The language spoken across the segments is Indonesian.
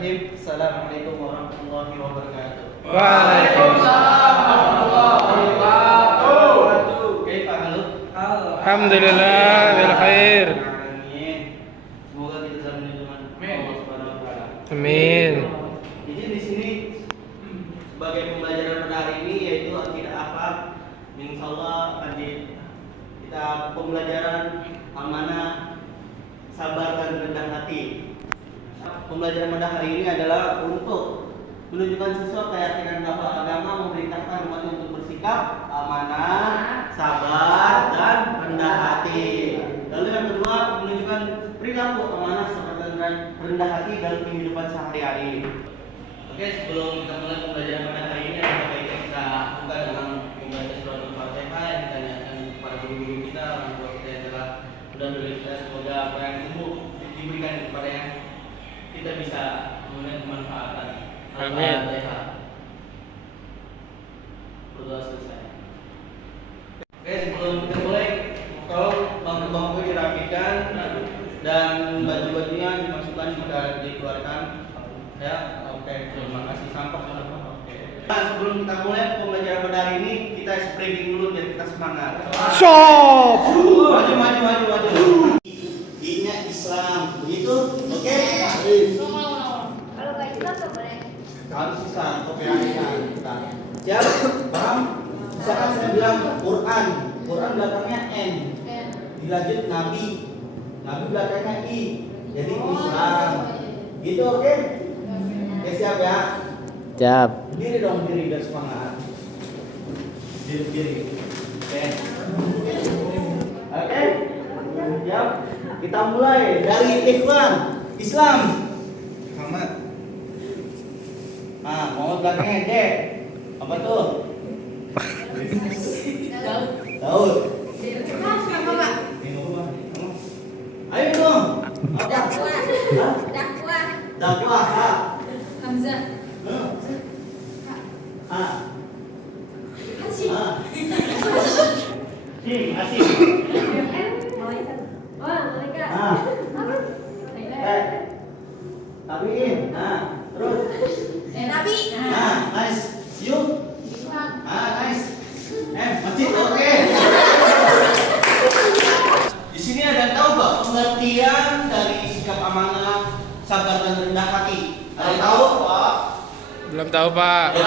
Bismillahirrahmanirrahim. Assalamualaikum warahmatullahi wabarakatuh. Waalaikumsalam warahmatullahi wabarakatuh. Kaifa haluk? Alhamdulillah bil khair. Amin. Semoga kita dalam lindungan Allah Subhanahu wa taala. Amin. Jadi di sini sebagai pembelajaran pada hari ini yaitu akidah akhlak. Insyaallah kita pembelajaran amanah, sabar dan rendah hati. Pembelajaran pada hari ini adalah untuk menunjukkan sesuatu keyakinan bahwa agama memerintahkan umat untuk bersikap amanah, sabar, dan rendah hati. Lalu yang kedua menunjukkan perilaku amanah, sabar, dan rendah hati dalam kehidupan sehari-hari. Oke, sebelum kita mulai pembelajaran pada hari ini, ada baiknya kita buka dengan membaca surah Al-Fatihah yang ditanyakan kepada guru-guru kita, orang tua kita yang telah mendahului kita. Semoga apa yang ilmu diberikan kepada yang kita bisa mengenai kemanfaatan. Amin. Berdoa selesai. Oke, sebelum kita mulai, tolong bangku-bangku dirapikan dan baju-bajunya dimasukkan jika dikeluarkan. Ya, oke. Terima kasih. Sampah. Oke. Nah, sebelum kita mulai pembelajaran pada hari ini, kita spreading dulu biar kita semangat. Stop. Maju. I-nya Islam, begitu? Oke? Kalau nggak Islam nggak boleh. Harus Islam, kopiannya kita. Siap? Paham? Misalkan saya bilang Quran belakangnya N, dilanjut Nabi belakangnya I, jadi Islam. Gitu, oke? Oke, siap ya? Siap. Berdiri dong, berdiri biar semangat. Berdiri. Oke. Oke? Siap? Kita mulai dari Ikhwan Islam. Muhammad. Nah, mau belakangnya D. Apa tuh? Daud. Ayo dong. Dakwah. Hamzah. Asim. Malaikat. Tabiin. Terus. Nabi. Nice. You. Nice. Masjid. Oke. Di sini ada yang tahu nggak pengertian dari sikap amanah, sabar dan rendah hati? Ada yang tahu, Pak? Belum tahu, Pak. Ya,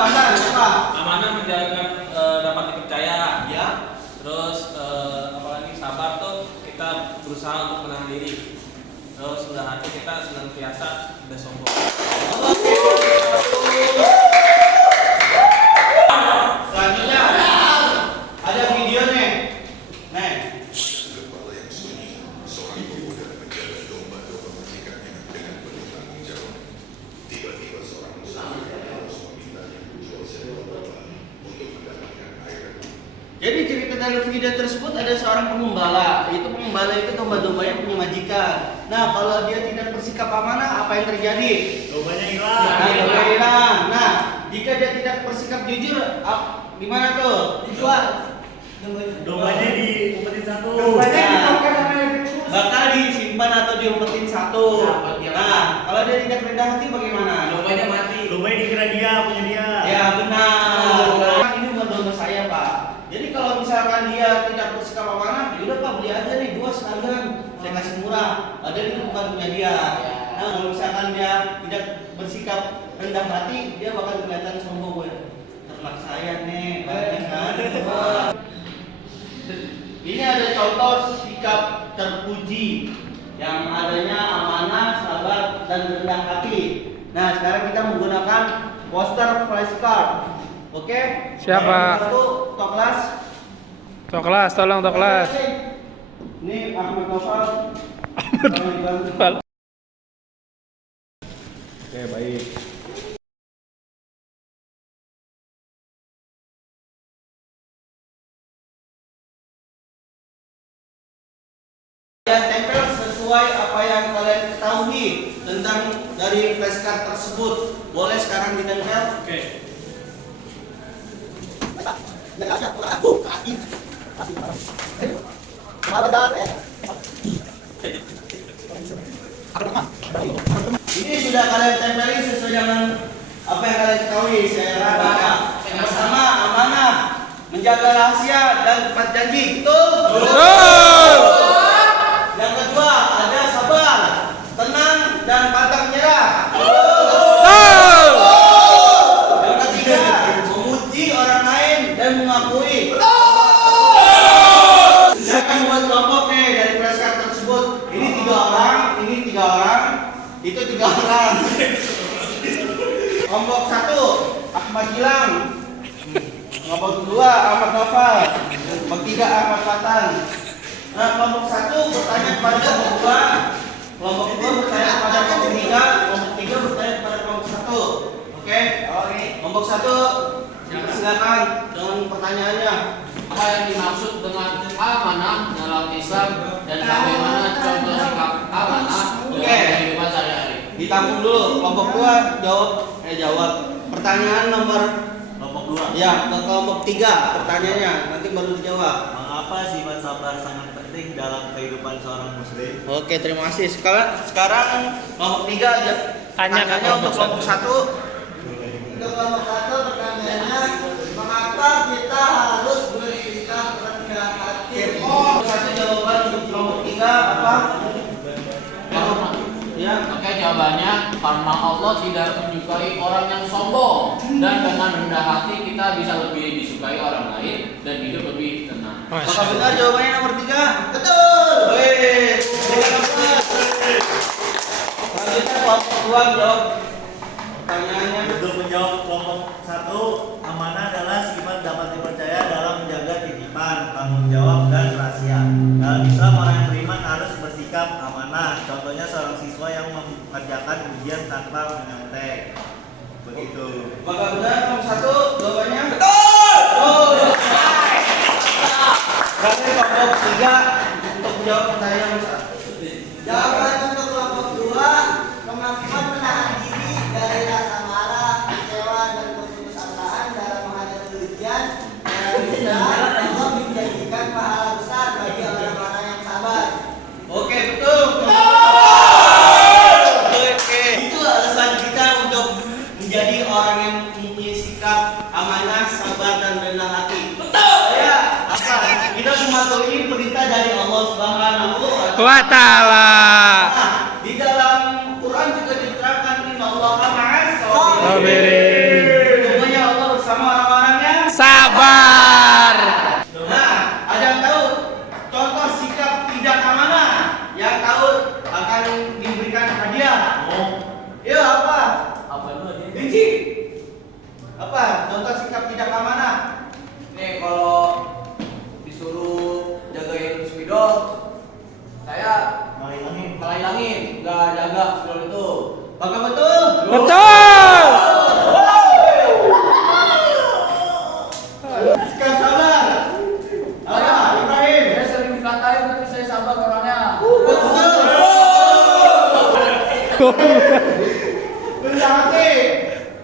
Pak. Siapa? Amanah menjaga dapat dipercaya. Ya. Terus apalagi sabar tuh kita berusaha untuk menahan diri. Terus rendah hati kita senantiasa tidak sombong. Selanjutnya ada video nih. Nih. Jadi cerita dalam video tersebut ada seorang pengembala. Pengembala itu domba-dombanya punya majikan. Nah, kalau dia tidak bersikap amanah, apa yang terjadi? Dombanya hilang. Nah, jika dia tidak bersikap jujur, gimana tuh? Dijual. Dombanya diumpetin satu. Bakal disimpan atau diumpetin satu. Nah, kalau dia tidak rendah hati bagaimana? Dombanya mati. Dombanya dikira dia punya dia. Ya benar. Ini buat domba saya, Pak. Jadi kalau misalkan dia tidak bersikap amanah, ya udah Pak, beli aja nih 2 sekalian. Saya kasih murah. Padahal itu bukan punya dia. Nah, kalau misalkan dia tidak bersikap rendah hati, dia bakal kelihatan sombong. Ternak saya nih, banyak kan. Ini ada contoh sikap terpuji yang adanya amanah, sabar, dan rendah hati. Nah, sekarang kita menggunakan poster flashcard. Oke? Siapa? Satu, Toklas. Toklas, tolong Toklas. Ini Ahmad Novel. Oke, baik. Kalian tempel sesuai apa yang kalian ketahui tentang dari flashcard tersebut. Boleh sekarang ditempel? Oke. Ini sudah kalian tempeli sesuai dengan apa yang kalian ketahui. Saya baca. Yang pertama amanah, menjaga rahasia dan tepat janji. Betul? Betul. Yang kedua ada sabar, tenang dan pantang menyerah. Betul. Yang ketiga memuji orang lain dan mengakui. Silakan buat kelompok dari preskar tersebut. Ini 3 orang, ini 3 orang, itu 3 orang. Kelompok 1 Ahmad Gilang. Kelompok 2 Ahmad Noval. Kelompok 3 Ahmad Fatan. Nah, kelompok 1 bertanya kepada kelompok 2. Kelompok 2 bertanya kepada kelompok 3. Kelompok 3 bertanya kepada kelompok 1. Oke? Kelompok 1 silakan dengan pertanyaannya. Apa yang dimaksud dengan amanah dalam Islam dan bagaimana contoh sikap amanah dalam kehidupan sehari-hari? Ditampung dulu. Kelompok 2 jawab. Pertanyaan nomor Kelompok 2. ya ke kelompok 3 pertanyaannya nanti baru dijawab. Mengapa sifat sabar sangat penting dalam kehidupan seorang muslim? Oke, terima kasih. Sekarang kelompok 3 aja. Tanya ke untuk kelompok 1. Untuk kelompok 1 pertanyaannya, mengapa kita harus bersikap rendah hati? Satu jawaban untuk kelompok 3 apa? Ya. Oke, jawabannya karena Allah tidak menyukai orang yang sombong dan dengan rendah hati kita bisa lebih disukai orang lain dan hidup lebih tenang. Apakah benar jawabannya nomor 3? Betul. Wih, selanjutnya kelompok 2 jawab pertanyaannya. Untuk menjawab kelompok 1, amanah adalah sifat dapat dipercaya dalam menjaga titipan, tanggung jawab dan rahasia. Dalam Islam orang yang beriman harus bersikap amanah. Contohnya seorang siswa yang mengerjakan ujian tanpa menyontek. Begitu. Apakah benar nomor 1 jawabannya? Betul. Sekarang kelompok 3 untuk menjawab pertanyaan nomor 1. Jawaban untuk kelompok 2, kemampuan menahan diri dari rasa marah, kecewa, dan keputusasaan dalam menghadapi ujian. Dalam Islam, Allah menjanjikan pahala besar bagi orang-orang yang sabar. Oke, betul. Oke. Itu alasan kita untuk menjadi orang yang mempunyai sikap amanah, sabar dan rendah hati. Betul. Ya, apa? Kita mematuhi perintah dari Allah Subhanahu Wa ta'ala. Nah, di dalam Quran juga diterangkan innallaha ma'as Sabirin. Sesungguhnya Allah bersama orang-orang yang Sabar. Nah, ada yang tahu contoh sikap tidak amanah yang tahu akan diberikan hadiah? Iya apa? Apa itu? Benci. Apa? Contoh sikap tidak amanah. Nih kalau disuruh jagain spidol, saya malah-hilangin, nggak jaga spidol itu. Apakah betul? Betul. Sikap sabar. Apa? Ibrahim. Saya sering dikatain tapi saya sabar orangnya. Betul. Rendah hati.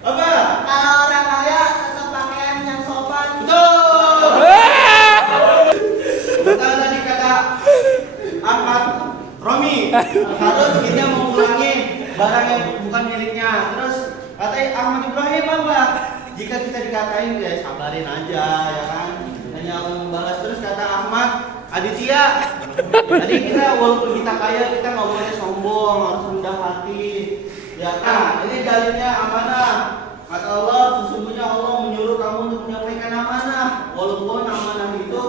Apa? Kalau orang kaya, tetap pakaian yang sopan. Betul. Betul tadi kata Ahmad Romi harus kita mengulangi barang yang bukan miliknya. Terus kata Ahmad Ibrahim apa? Jika kita dikatain ya sabarin aja ya kan. Hanya membalas. Terus kata Ahmad Aditya, tadi kita walaupun kita kaya kita nggak boleh sombong, harus rendah hati. Ya kan? Ini dalilnya amanah. Kata Allah, sesungguhnya Allah menyuruh kamu untuk menyampaikan amanah, walaupun amanah itu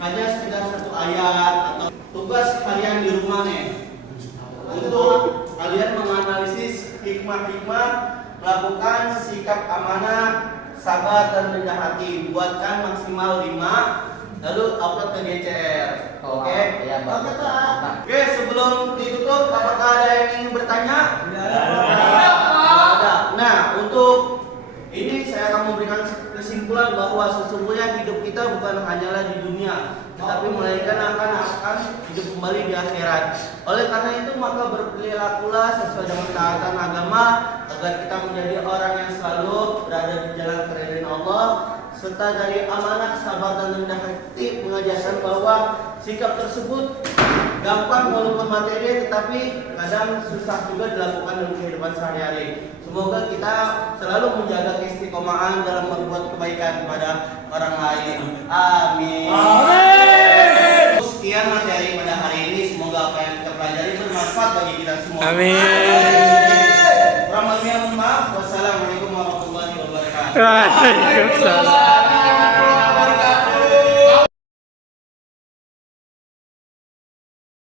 hanya sekedar 1 ayat atau tugas kalian di rumah nih untuk kalian menganalisis hikmah-hikmah melakukan sikap amanah, sabar dan rendah hati. Buatkan maksimal 5 lalu upload ke GCR. Oke? Ya, Oke, Pak. Oke, sebelum ditutup apakah ada yang ingin bertanya? Ada. Nah, untuk ini saya akan memberikan kesimpulan bahwa sesungguhnya hidup kita bukan hanyalah di dunia, tetapi melainkan akan hidup kembali di akhirat. Oleh karena itu maka berperilakulah sesuai dengan taatan agama agar kita menjadi orang yang selalu berada di jalan keridhaan Allah, serta dari amanah, sabar dan rendah hati mengajarkan bahwa sikap tersebut gampang walaupun materi, tetapi kadang susah juga dilakukan dalam kehidupan sehari-hari. Semoga kita selalu menjaga keistiqomahan dalam berbuat kebaikan kepada orang lain. Amin. Sekian materi pada hari ini. Semoga apa yang kita pelajari bermanfaat bagi kita semua. Amin. Kurang lebihnya mohon maaf. Wassalamualaikum warahmatullahi wabarakatuh. Waalaikumsalam.